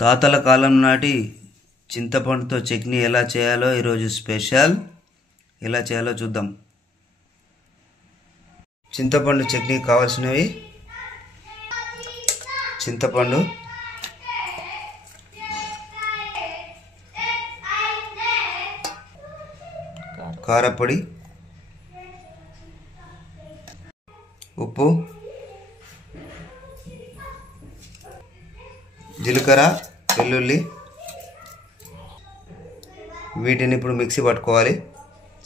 తాతల కాలం నాటి చింతపండుతో చట్నీ ఎలా చేయాలో ఈరోజు స్పెషల్. ఎలా చేయాలో చూద్దాం. చింతపండు చట్నీ కావాల్సినవి: చింతపండు, కారపొడి, ఉప్పు, జీలకర్ర, వెల్లుల్లి. వీటిని ఇప్పుడు మిక్సీ పట్టుకోవాలి.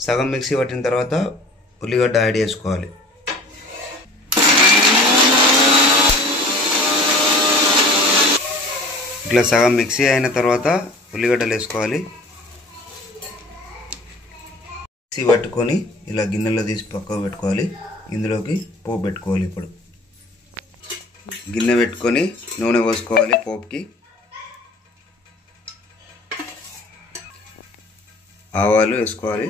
సగం మిక్సీ పట్టిన తర్వాత ఉల్లిగడ్డ యాడ్ చేసుకోవాలి. ఇట్లా సగం మిక్సీ అయిన తర్వాత ఉల్లిగడ్డలు వేసుకోవాలి. మిక్సీ పట్టుకొని ఇలా గిన్నెలో తీసి పక్కకు పెట్టుకోవాలి. ఇందులోకి పోపు పెట్టుకోవాలి. ఇప్పుడు గిన్నె పెట్టుకొని నూనె పోసుకోవాలి. పోపుకి ఆవాలు వేసుకోవాలి,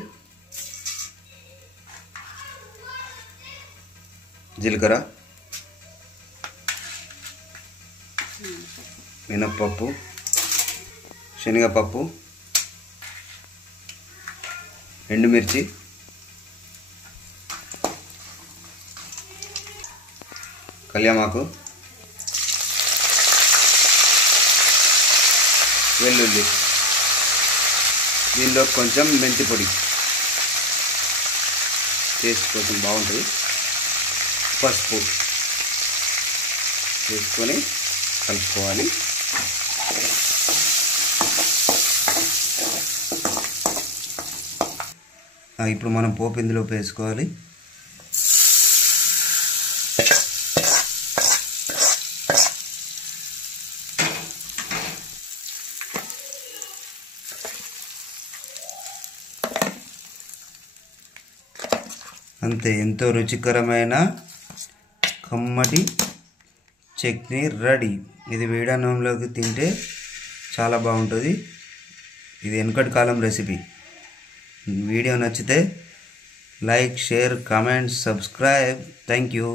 జీలకర్ర, మినప్పప్పు, శనగపప్పు, ఎండుమిర్చి, కళ్యామాకు, వెల్లుల్లి. దీనిలో కొంచెం మెంతి పొడి టేస్ట్ కోసం బాగుంటుంది. పసుపు వేసుకొని కలుపుకోవాలి. ఇప్పుడు మనం పోపు ఇందులో వేసుకోవాలి. అంతే, ఎంతో రుచికరమైన కమ్మటి చట్నీ రెడీ. ఇది వేడి అన్నంలోకి తింటే చాలా బాగుంటుంది. ఇది వెనుకటి కాలం రెసిపీ. వీడియో నచ్చితే like, share, comment, subscribe. Thank you.